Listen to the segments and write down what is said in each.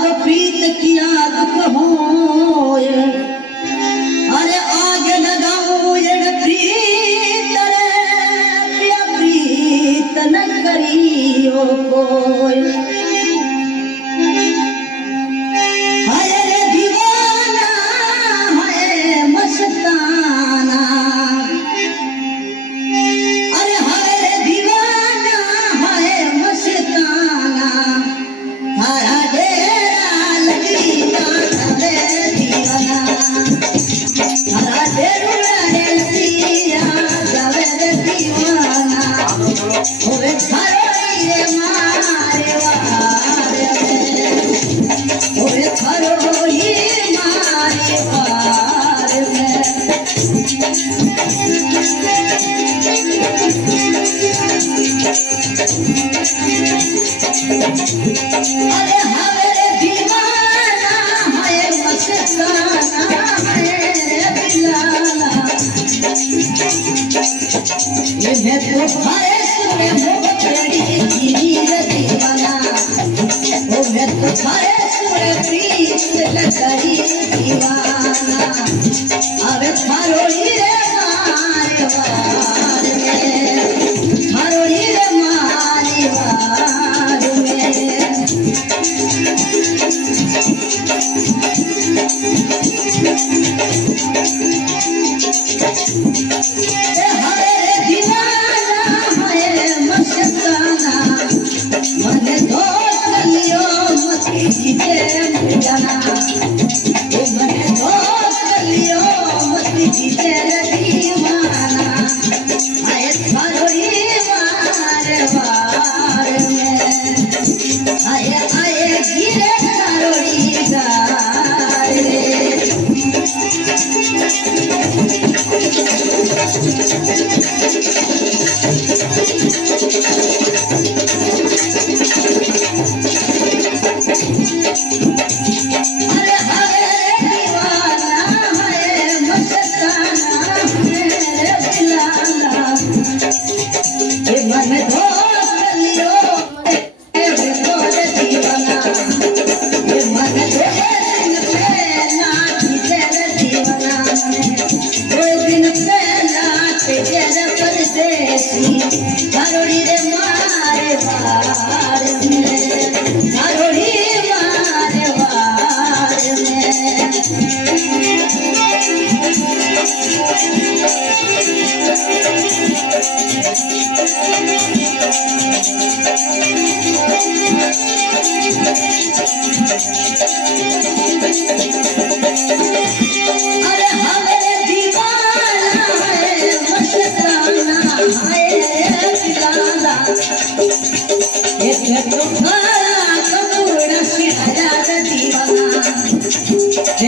आग प्रीत की आग कहो अरे आग लगाओ ये प्रीत रे प्रिया प्रीत न करियो कोई हाय रे दीवाना हाय मस्ताना अरे हाय रे दीवाना हाय मस्ताना हरा डेरा लगी जावे दीवाना हरा डेरा लगी जावे दीवाना होवे थारोई रे मारे वारे होवे थारोई मारे वारे अरे हमारे दीवाना है मस्ताना है बिलाना ये तो हरे सुने मोहब्बती हीर दीवाना ओ मैं तो हरे सुने प्रीत लगरी दीवाना अबे थारो हीरे मारे वारे थारो हीरे मारे वारे हरे दीवाना है मस्ताना मने धोख लियो मती जीते जाना ओ मने धोख लियो मती जीते दीवाना आए थारो ही मारे वार में आए आए गिरे थारो ही गारे अरे हरे दीवाना है मस्ताना है बिलाना ये मन धोख लियो ये तोर दीवाना ये मन दिन पे नाच तेरे दीवाना कोई दिन पे नाच तेरे परदेसी करोड़ी रे मारे वार में करोड़ी मारे वार अरे हमारे दीवाना है मस्ताना है बिलाना एक तो काला कपूरा सिराया दीवाना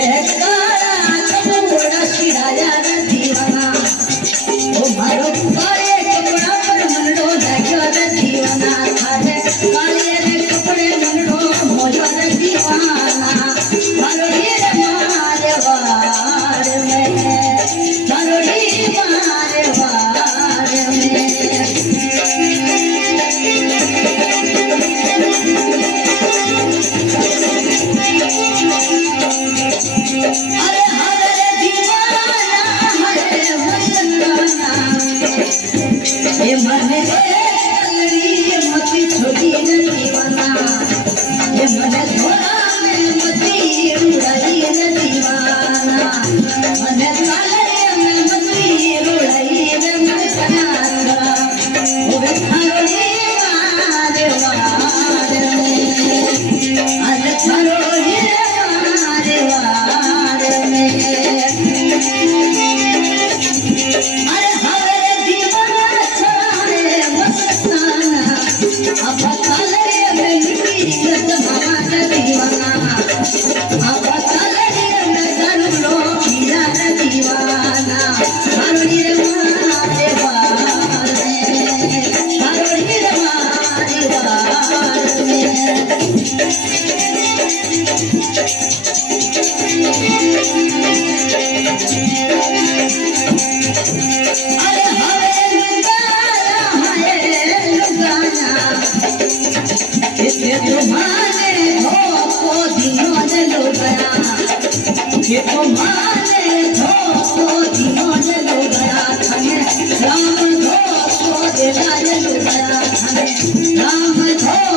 एक काला कपूरा सिराया दीवाना ओ मारो काले कपड़ा पर मनडो लग्यो दीवाना थारे काले रे कपड़े मनडो मोयो दीवाना मारो हीरे मारे वार में मारो हीरे मारे वार अरे हमारे दीवाना है मस्ताना ये मन ये मती छोटी दीवाना ये मन धोरा में मती उड़ाई दीवाना मन काले में मती उड़ाई मन कनारा होवे थारो ही मारे वार में अरे थारो ही मारे वार में अरे हमारे दीवाना छाए मस्ताना अब काले में लिपि गत भावा दीवाना अब काले में गरुड़ो हीरा दीवाना हरोड़ी रे मारे वार में हरोड़ी रे मारे वार में अरे हवे लुगाना है लुगाना राम धो तो दिलाय लुगड़ा हमें राम धो